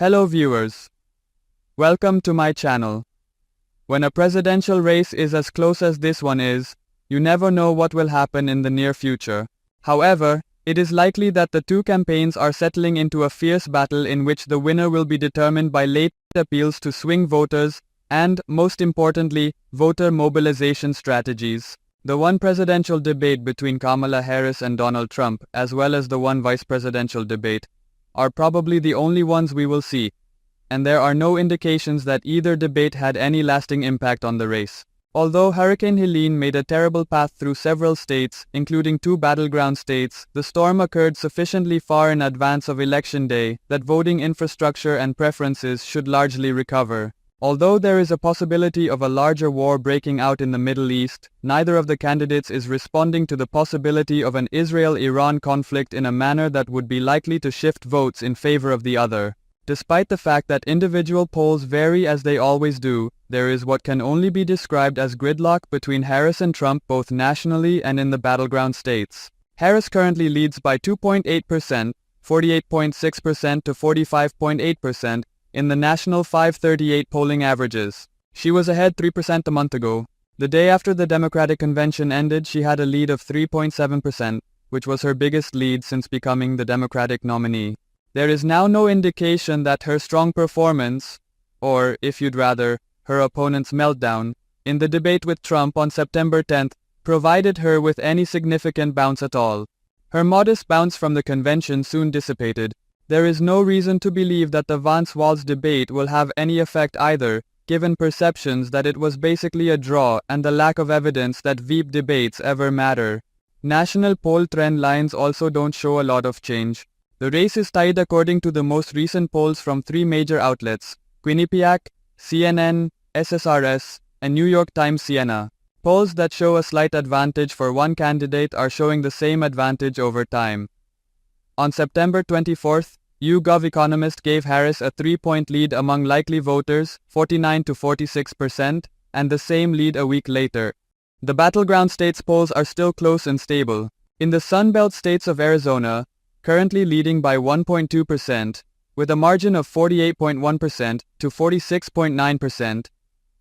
Hello viewers. Welcome to my channel. When a presidential race is as close as this one is, you never know what will happen in the near future. However, it is likely that the two campaigns are settling into a fierce battle in which the winner will be determined by late appeals to swing voters and, most importantly, voter mobilization strategies. The one presidential debate between Kamala Harris and Donald Trump, as well as the one vice presidential debate, are probably the only ones we will see, and there are no indications that either debate had any lasting impact on the race. Although Hurricane Helene made a terrible path through several states, including two battleground states, the storm occurred sufficiently far in advance of Election Day that voting infrastructure and preferences should largely recover. Although there is a possibility of a larger war breaking out in the Middle East, neither of the candidates is responding to the possibility of an Israel-Iran conflict in a manner that would be likely to shift votes in favor of the other. Despite the fact that individual polls vary as they always do, there is what can only be described as gridlock between Harris and Trump both nationally and in the battleground states. Harris currently leads by 2.8%, 48.6% to 45.8%, in the national 538 polling averages. She was ahead 3% a month ago. The day after the Democratic convention ended, she had a lead of 3.7%, which was her biggest lead since becoming the Democratic nominee. There is now no indication that her strong performance, or, if you'd rather, her opponent's meltdown, in the debate with Trump on September 10th, provided her with any significant bounce at all. Her modest bounce from the convention soon dissipated. There is no reason to believe that the Vance-Walz debate will have any effect either, given perceptions that it was basically a draw and the lack of evidence that VP debates ever matter. National poll trend lines also don't show a lot of change. The race is tied according to the most recent polls from three major outlets: Quinnipiac, CNN, SSRS, and New York Times Siena. Polls that show a slight advantage for one candidate are showing the same advantage over time. On September 24th, YouGov Economist gave Harris a 3-point lead among likely voters, 49 to 46%, and the same lead a week later. The battleground states polls are still close and stable. In the Sunbelt states of Arizona, currently leading by 1.2%, with a margin of 48.1% to 46.9%,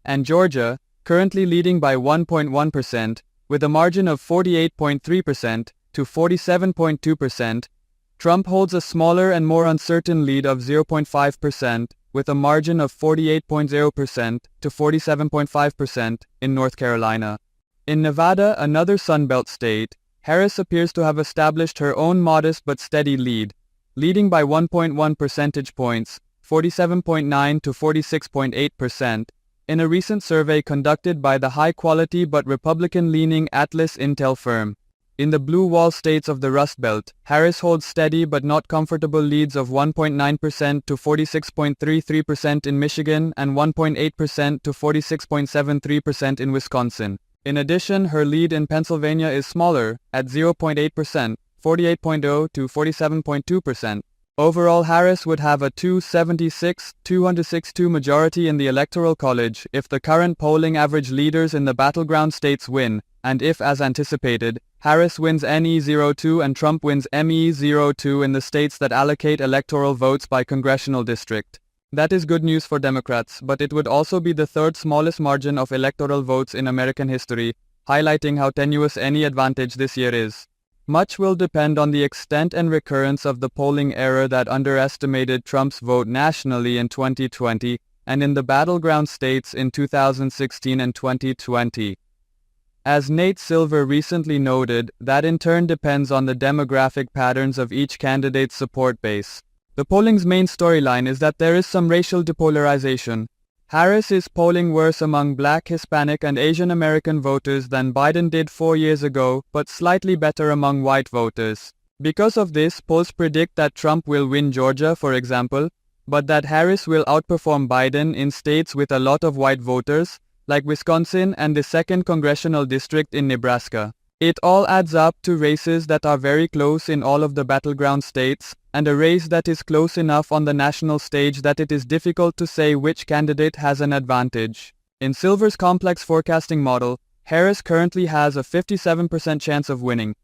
and Georgia, currently leading by 1.1%, with a margin of 48.3% to 47.2%, Trump holds a smaller and more uncertain lead of 0.5%, with a margin of 48.0% to 47.5% in North Carolina. In Nevada, another Sunbelt state, Harris appears to have established her own modest but steady lead, leading by 1.1 percentage points, 47.9 to 46.8%, in a recent survey conducted by the high-quality but Republican-leaning Atlas Intel firm. In the blue wall states of the Rust Belt, Harris holds steady but not comfortable leads of 1.9% to 46.33% in Michigan and 1.8% to 46.73% in Wisconsin. In addition, her lead in Pennsylvania is smaller, at 0.8%, 48.0 to 47.2%. Overall, Harris would have a 276-262 majority in the Electoral College if the current polling average leaders in the battleground states win, and if, as anticipated, Harris wins NE02 and Trump wins ME02 in the states that allocate electoral votes by congressional district. That is good news for Democrats, but it would also be the third smallest margin of electoral votes in American history, highlighting how tenuous any advantage this year is. Much will depend on the extent and recurrence of the polling error that underestimated Trump's vote nationally in 2020 and in the battleground states in 2016 and 2020. As Nate Silver recently noted, that in turn depends on the demographic patterns of each candidate's support base. The polling's main storyline is that there is some racial depolarization. Harris is polling worse among Black, Hispanic, and Asian American voters than Biden did 4 years ago, but slightly better among white voters. Because of this, polls predict that Trump will win Georgia, for example, but that Harris will outperform Biden in states with a lot of white voters, like Wisconsin and the 2nd Congressional District in Nebraska. It all adds up to races that are very close in all of the battleground states, and a race that is close enough on the national stage that it is difficult to say which candidate has an advantage. In Silver's complex forecasting model, Harris currently has a 57% chance of winning,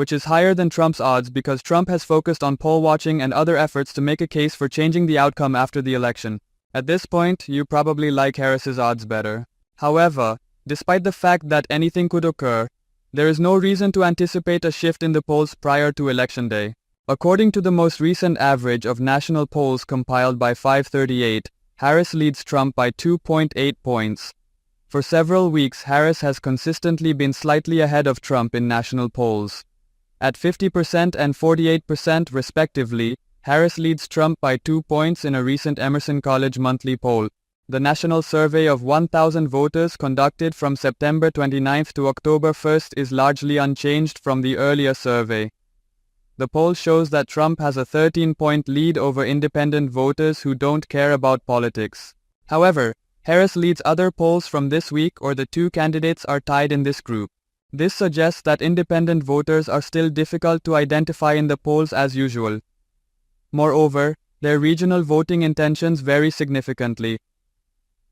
which is higher than Trump's odds because Trump has focused on poll watching and other efforts to make a case for changing the outcome after the election. At this point, you probably like Harris's odds better. However, despite the fact that anything could occur, there is no reason to anticipate a shift in the polls prior to Election Day. According to the most recent average of national polls compiled by 538, Harris leads Trump by 2.8 points. For several weeks, Harris has consistently been slightly ahead of Trump in national polls. At 50% and 48% respectively, Harris leads Trump by 2 points in a recent Emerson College monthly poll. The national survey of 1,000 voters conducted from September 29th to October 1st is largely unchanged from the earlier survey. The poll shows that Trump has a 13-point lead over independent voters who don't care about politics. However, Harris leads other polls from this week, or the two candidates are tied in this group. This suggests that independent voters are still difficult to identify in the polls as usual. Moreover, their regional voting intentions vary significantly.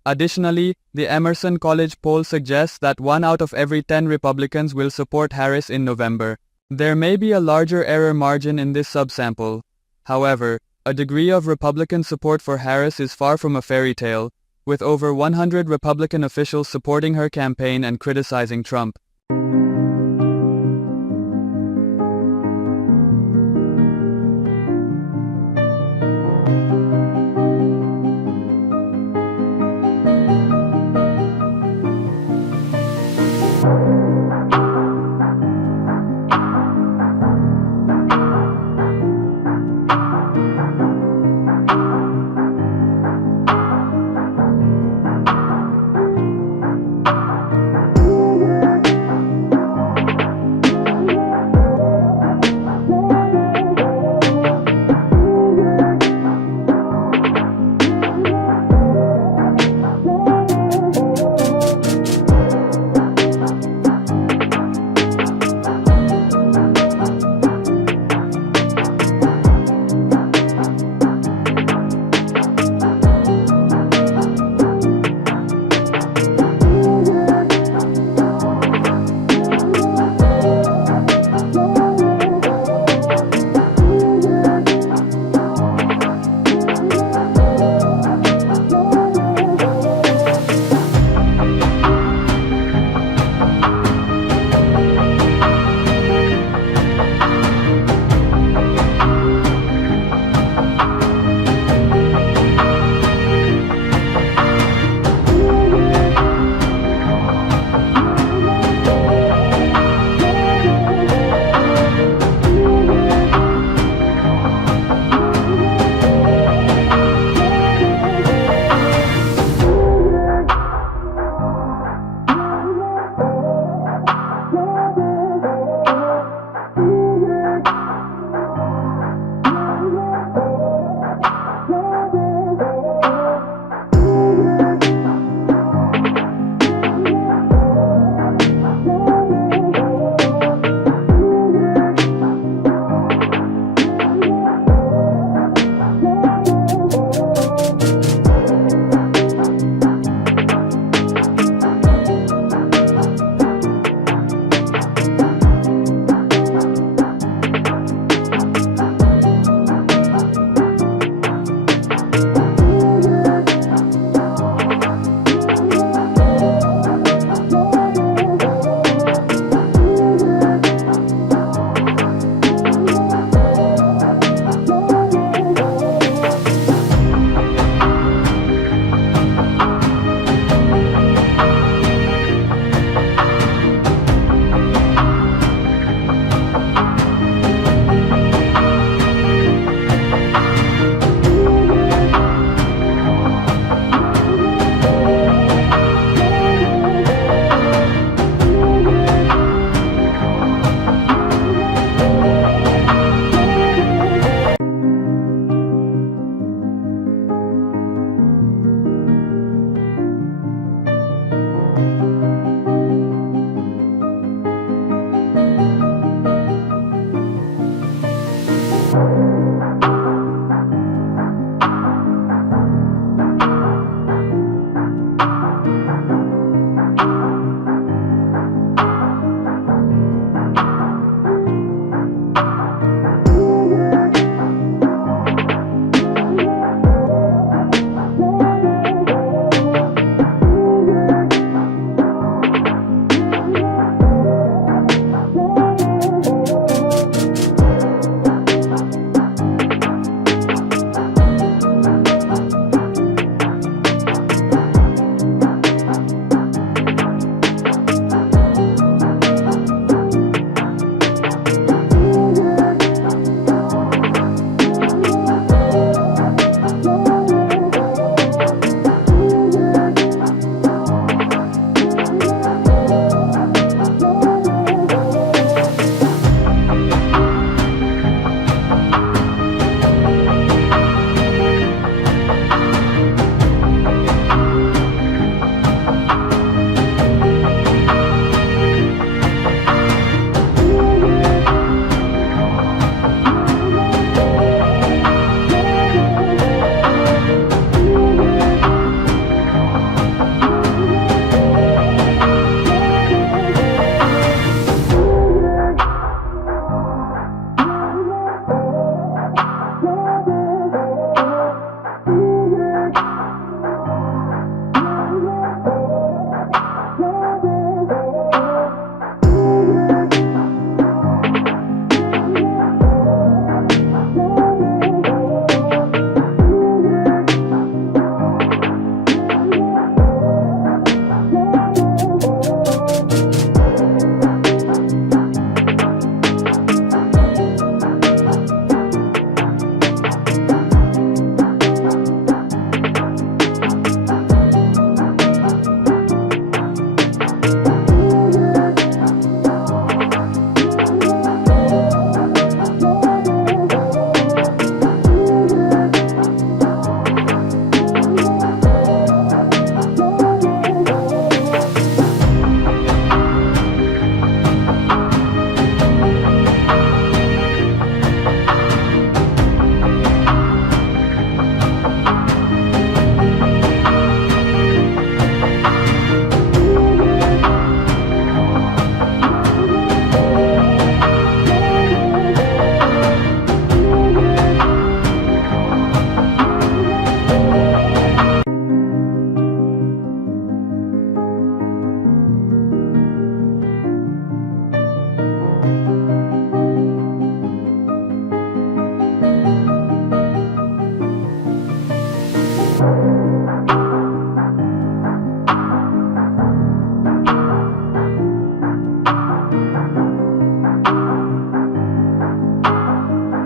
Additionally, the Emerson College poll suggests that 1 out of every 10 Republicans will support Harris in November. There may be a larger error margin in this subsample. However, a degree of Republican support for Harris is far from a fairy tale, with over 100 Republican officials supporting her campaign and criticizing Trump.